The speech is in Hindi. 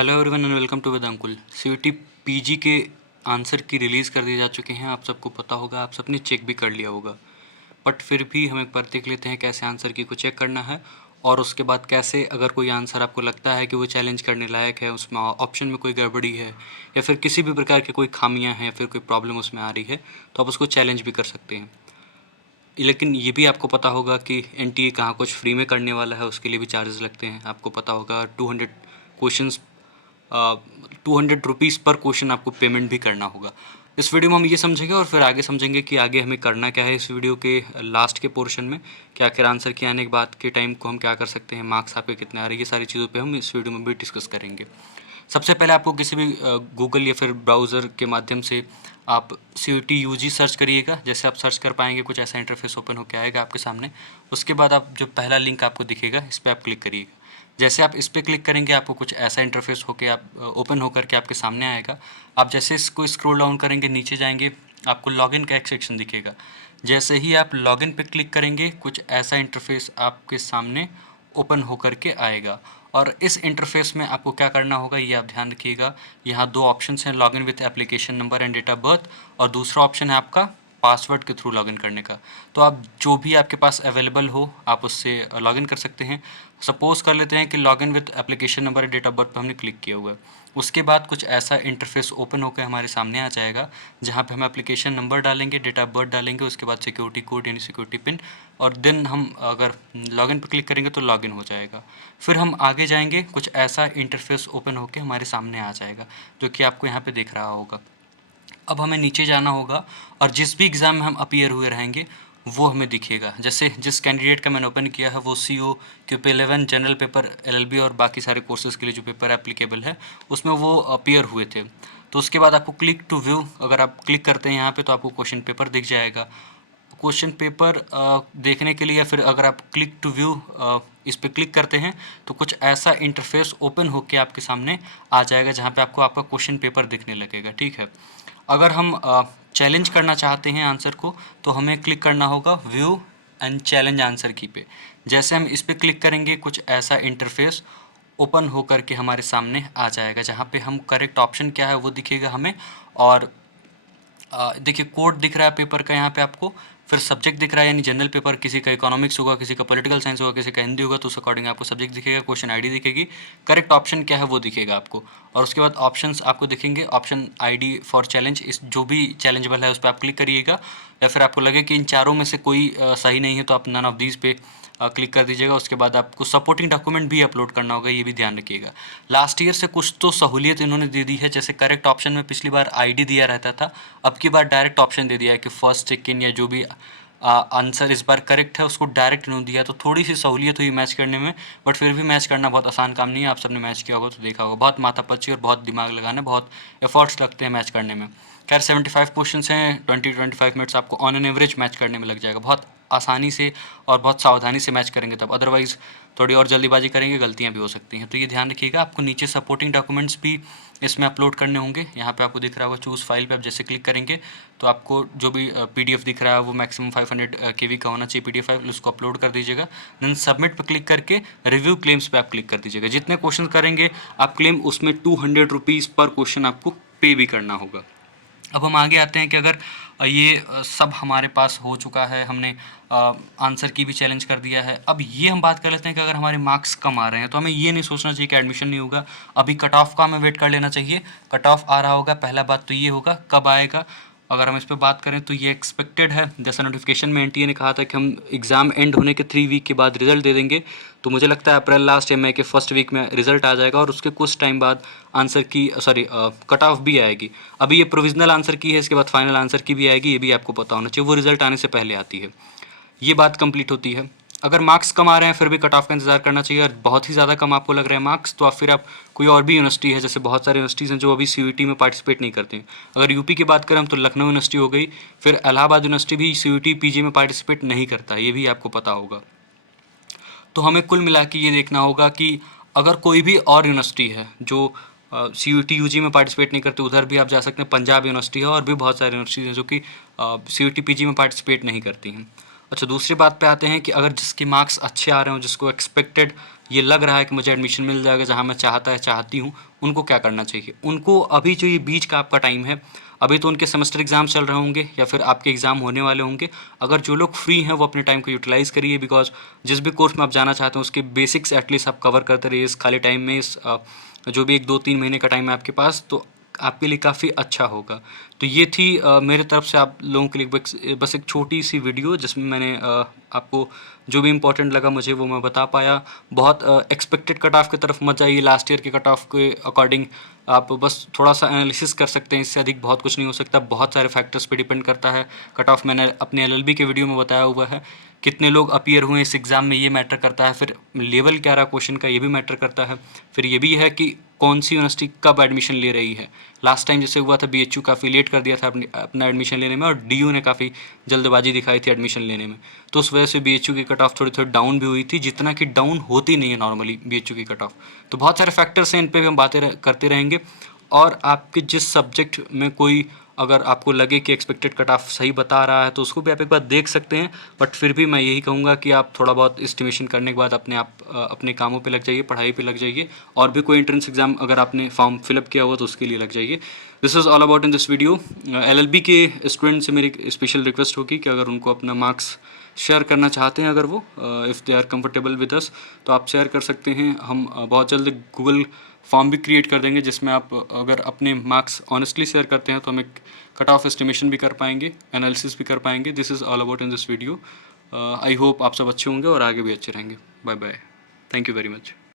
Hello everyone and welcome to Vedankul. C U T P G के आंसर की रिलीज़ कर दिए जा चुके हैं। आप सबको पता होगा, आप सबने चेक भी कर लिया होगा, बट फिर भी हम एक बार देख लेते हैं कैसे आंसर की को चेक करना है। और उसके बाद कैसे, अगर कोई आंसर आपको लगता है कि वो चैलेंज करने लायक है, उसमें ऑप्शन में कोई गड़बड़ी है या फिर किसी भी प्रकार की कोई खामियां हैं या फिर कोई प्रॉब्लम उसमें आ रही है, तो आप उसको चैलेंज भी कर सकते हैं। लेकिन ये भी आपको पता होगा कि एनटीए कहाँ कुछ फ्री में करने वाला है, उसके लिए भी चार्जेस लगते हैं। आपको पता होगा 200 क्वेश्चंस 200 रुपीज़ पर क्वेश्चन आपको पेमेंट भी करना होगा। इस वीडियो में हम ये समझेंगे और फिर आगे समझेंगे कि आगे हमें करना क्या है। इस वीडियो के लास्ट के पोर्शन में कि आखिर आंसर के आने के बाद के टाइम को हम क्या कर सकते हैं, मार्क्स आपके कितने आ रहे हैं, ये सारी चीज़ों पे हम इस वीडियो में भी डिस्कस करेंगे। सबसे पहले आपको किसी भी गूगल या फिर ब्राउज़र के माध्यम से आप CUET UG सर्च करिएगा। जैसे आप सर्च कर पाएंगे कुछ ऐसा इंटरफेस ओपन होकर आएगा आपके सामने। उसके बाद आप जो पहला लिंक आपको दिखेगा, इस पर आप क्लिक करिएगा। जैसे आप इस पर क्लिक करेंगे, आपको कुछ ऐसा इंटरफेस होकर आप ओपन होकर के आपके सामने आएगा। आप जैसे इसको स्क्रॉल डाउन करेंगे, नीचे जाएंगे, आपको लॉगिन का एक सेक्शन दिखेगा। जैसे ही आप लॉगिन पे क्लिक करेंगे, कुछ ऐसा इंटरफेस आपके सामने ओपन होकर के आएगा। और इस इंटरफेस में आपको क्या करना होगा, ये आप ध्यान रखिएगा। यहाँ दो ऑप्शंस हैं, login with application number and date of birth, और दूसरा ऑप्शन है आपका पासवर्ड के थ्रू लॉगिन करने का। तो आप जो भी आपके पास अवेलेबल हो, आप उससे लॉगिन कर सकते हैं। सपोज़ कर लेते हैं कि login with application number and date of birth पर हमने क्लिक किया हुआ है। उसके बाद कुछ ऐसा इंटरफेस ओपन होकर हमारे सामने आ जाएगा, जहाँ पे हम एप्लीकेशन नंबर डालेंगे, डेट ऑफ बर्थ डालेंगे, उसके बाद सिक्योरिटी कोड यानी सिक्योरिटी पिन, और देन हम अगर लॉगिन पर क्लिक करेंगे तो लॉगिन हो जाएगा। फिर हम आगे जाएंगे, कुछ ऐसा इंटरफेस ओपन होकर हमारे सामने आ जाएगा, जो कि आपको यहाँ पे दिख रहा होगा। अब हमें नीचे जाना होगा और जिस भी एग्ज़ाम में हम अपीयर हुए रहेंगे वो हमें दिखेगा। जैसे जिस कैंडिडेट का मैंने ओपन किया है वो CO QP11 general paper LLB और बाकी सारे कोर्सेज़ के लिए जो पेपर एप्लीकेबल है उसमें वो अपीयर हुए थे। तो उसके बाद आपको क्लिक टू व्यू, अगर आप क्लिक करते हैं यहाँ पे तो आपको क्वेश्चन पेपर दिख जाएगा। क्वेश्चन पेपर देखने के लिए, या फिर अगर आप क्लिक टू व्यू इस पर क्लिक करते हैं तो कुछ ऐसा इंटरफेस ओपन होकर आपके सामने आ जाएगा, जहाँ पे आपको आपका क्वेश्चन पेपर दिखने लगेगा। ठीक है। अगर हम चैलेंज करना चाहते हैं आंसर को, तो हमें क्लिक करना होगा व्यू एंड चैलेंज आंसर की पे। जैसे हम इस पर क्लिक करेंगे, कुछ ऐसा इंटरफेस ओपन होकर के हमारे सामने आ जाएगा, जहाँ पे हम करेक्ट ऑप्शन क्या है वो दिखेगा हमें। और देखिए कोड दिख रहा है पेपर का यहाँ पे आपको, फिर सब्जेक्ट दिख रहा है यानी जनरल पेपर, किसी का इकोनॉमिक्स होगा, किसी का पॉलिटिकल साइंस होगा, किसी का हिंदी होगा, तो उस अकॉर्डिंग आपको सब्जेक्ट दिखेगा, क्वेश्चन आईडी दिखेगी, करेक्ट ऑप्शन क्या है वो दिखेगा आपको। और उसके बाद ऑप्शंस आपको दिखेंगे, ऑप्शन ID फॉर चैलेंज, इस जो भी चैलेंजेबल है उस पर आप क्लिक करिएगा। या फिर आपको लगे कि इन चारों में से कोई सही नहीं है तो आप नन ऑफ दीज पे क्लिक कर दीजिएगा। उसके बाद आपको सपोर्टिंग डॉक्यूमेंट भी अपलोड करना होगा, ये भी ध्यान रखिएगा। लास्ट ईयर से कुछ तो सहूलियत इन्होंने दे दी है, जैसे करेक्ट ऑप्शन में पिछली बार ID दिया रहता था, अब की बार डायरेक्ट ऑप्शन दे दिया है कि फर्स्ट सेकेंड या जो भी आंसर इस बार करेक्ट है उसको डायरेक्ट इन्होंने दिया। तो थोड़ी सी सहूलियत हुई मैच करने में, बट फिर भी मैच करना बहुत आसान काम नहीं है। आप सबने मैच किया होगा तो देखा होगा, बहुत माथापच्ची और बहुत दिमाग लगाना, बहुत एफर्ट्स लगते हैं मैच करने में। खैर 75 क्वेश्चन हैं, 20-25 मिनट्स आपको ऑन एन एवरेज मैच करने में लग जाएगा। बहुत आसानी से और बहुत सावधानी से मैच करेंगे तब, अदरवाइज़ थोड़ी और जल्दीबाजी करेंगे, गलतियाँ भी हो सकती हैं। तो ये ध्यान रखिएगा। आपको नीचे सपोर्टिंग डॉक्यूमेंट्स भी इसमें अपलोड करने होंगे। यहाँ पे आपको दिख रहा होगा चूज़ फाइल पे आप जैसे क्लिक करेंगे तो आपको जो भी PDF दिख रहा है वो मैक्सिमम 500 KB का होना चाहिए PDF फाइल, उसको अपलोड कर दीजिएगा। देन सबमिट पे क्लिक करके रिव्यू क्लेम्स पे आप क्लिक कर दीजिएगा। जितने क्वेश्चन करेंगे आप क्लेम, उसमें 200 रुपीज़ पर क्वेश्चन आपको पे भी करना होगा। अब हम आगे आते हैं कि अगर ये सब हमारे पास हो चुका है, हमने आंसर की भी चैलेंज कर दिया है, अब ये हम बात कर लेते हैं कि अगर हमारे मार्क्स कम आ रहे हैं तो हमें ये नहीं सोचना चाहिए कि एडमिशन नहीं होगा। अभी कट ऑफ का हमें वेट कर लेना चाहिए। कट ऑफ आ रहा होगा, पहला बात तो ये होगा। कब आएगा, अगर हम इस पर बात करें तो ये एक्सपेक्टेड है। जैसा नोटिफिकेशन में एनटीए ने कहा था कि हम एग्ज़ाम एंड होने के 3 वीक के बाद रिजल्ट दे देंगे, तो मुझे लगता है अप्रैल लास्ट या मई के फर्स्ट वीक में रिजल्ट आ जाएगा और उसके कुछ टाइम बाद आंसर की कट ऑफ भी आएगी। अभी ये प्रोविजनल आंसर की है, इसके बाद फाइनल आंसर की भी आएगी, ये भी आपको पता होना चाहिए। वो रिजल्ट आने से पहले आती है, ये बात कंप्लीट होती है। अगर मार्क्स कम आ रहे हैं फिर भी कट ऑफ का इंतजार करना चाहिए। और बहुत ही ज़्यादा कम आपको लग रहे हैं मार्क्स, तो आप फिर आप कोई और भी यूनिवर्सिटी है, जैसे बहुत सारी यूनिवर्सिटीज़ हैं जो अभी CUET में पार्टिसिपेट नहीं करते हैं। अगर यूपी की बात करें हम तो लखनऊ यूनिवर्सिटी हो गई, फिर इलाहाबाद यूनिवर्सिटी भी CUET PG में पार्टिसिपेट नहीं करता, ये भी आपको पता होगा। तो हमें कुल मिला के ये देखना होगा कि अगर कोई भी और यूनिवर्सिटी है जो CUET UG में पार्टिसिपेट नहीं करती, उधर भी आप जा सकते हैं। पंजाब यूनिवर्सिटी है और भी बहुत सारी यूनिवर्सिटीज़ हैं जो कि CUET PG में पार्टिसिपेट नहीं करती हैं। अच्छा, दूसरी बात पे आते हैं कि अगर जिसके मार्क्स अच्छे आ रहे हो, जिसको एक्सपेक्टेड ये लग रहा है कि मुझे एडमिशन मिल जाएगा जहाँ मैं चाहती हूँ, उनको क्या करना चाहिए? उनको अभी जो ये बीच का आपका टाइम है, अभी तो उनके सेमेस्टर एग्ज़ाम चल रहे होंगे या फिर आपके एग्ज़ाम होने वाले होंगे। अगर जो लोग फ्री हैं वो अपने टाइम को यूटिलाइज़ करिए, बिकॉज़ जिस भी कोर्स में आप जाना चाहते हैं उसके बेसिक्स एटलीस्ट आप कवर करते रहिए इस खाली टाइम में। इस जो भी 1-2-3 महीने का टाइम है आपके पास, तो आपके लिए काफ़ी अच्छा होगा। तो ये थी मेरे तरफ से आप लोगों के लिए बस एक छोटी सी वीडियो, जिसमें मैंने आपको जो भी इम्पोर्टेंट लगा मुझे वो मैं बता पाया। बहुत एक्सपेक्टेड कट ऑफ की तरफ मत जाइए, लास्ट ईयर के कट ऑफ के अकॉर्डिंग आप बस थोड़ा सा एनालिसिस कर सकते हैं, इससे अधिक बहुत कुछ नहीं हो सकता। बहुत सारे फैक्टर्स पे डिपेंड करता है। कट ऑफ मैंने अपने एलएलबी के वीडियो में बताया हुआ है। कितने लोग अपीयर हुए इस एग्ज़ाम में, ये मैटर करता है। फिर लेवल क्या रहा क्वेश्चन का, ये भी मैटर करता है। फिर ये भी है कि कौन सी यूनिवर्सिटी कब एडमिशन ले रही है। लास्ट टाइम जैसे हुआ था, बीएचयू काफ़ी लेट कर दिया था अपना एडमिशन लेने में, और डीयू ने काफ़ी जल्दबाजी दिखाई थी एडमिशन लेने में। तो उस वजह से बीएचयू की कट ऑफ थोड़ी थोड़ी डाउन भी हुई थी, जितना कि डाउन होती नहीं है नॉर्मली बीएचयू की कट ऑफ। तो बहुत सारे फैक्टर्स हैं, इन पे भी हम बातें करते रहेंगे। और आपके जिस सब्जेक्ट में कोई अगर आपको लगे कि एक्सपेक्टेड कट ऑफ सही बता रहा है, तो उसको भी आप एक बार देख सकते हैं। बट फिर भी मैं यही कहूँगा कि आप थोड़ा बहुत एस्टिमेशन करने के बाद अपने कामों पे लग जाइए, पढ़ाई पे लग जाइए। और भी कोई एंट्रेंस एग्जाम अगर आपने फॉर्म फिलअप किया हुआ तो उसके लिए लग जाइए। This is all about in this video. LLB के स्टूडेंट से मेरी स्पेशल रिक्वेस्ट होगी कि अगर उनको अपना मार्क्स शेयर करना चाहते हैं, अगर वो if they are comfortable with us, तो आप शेयर कर सकते हैं। हम बहुत जल्द गूगल फॉर्म भी क्रिएट कर देंगे, जिसमें आप अगर अपने मार्क्स ऑनेस्टली शेयर करते हैं तो हम एक कट ऑफ एस्टिमेशन भी कर पाएंगे, एनालिसिस भी कर पाएंगे। This is all about in this video. I hope आप सब अच्छे होंगे और आगे भी अच्छे रहेंगे। Bye bye. Thank you very much.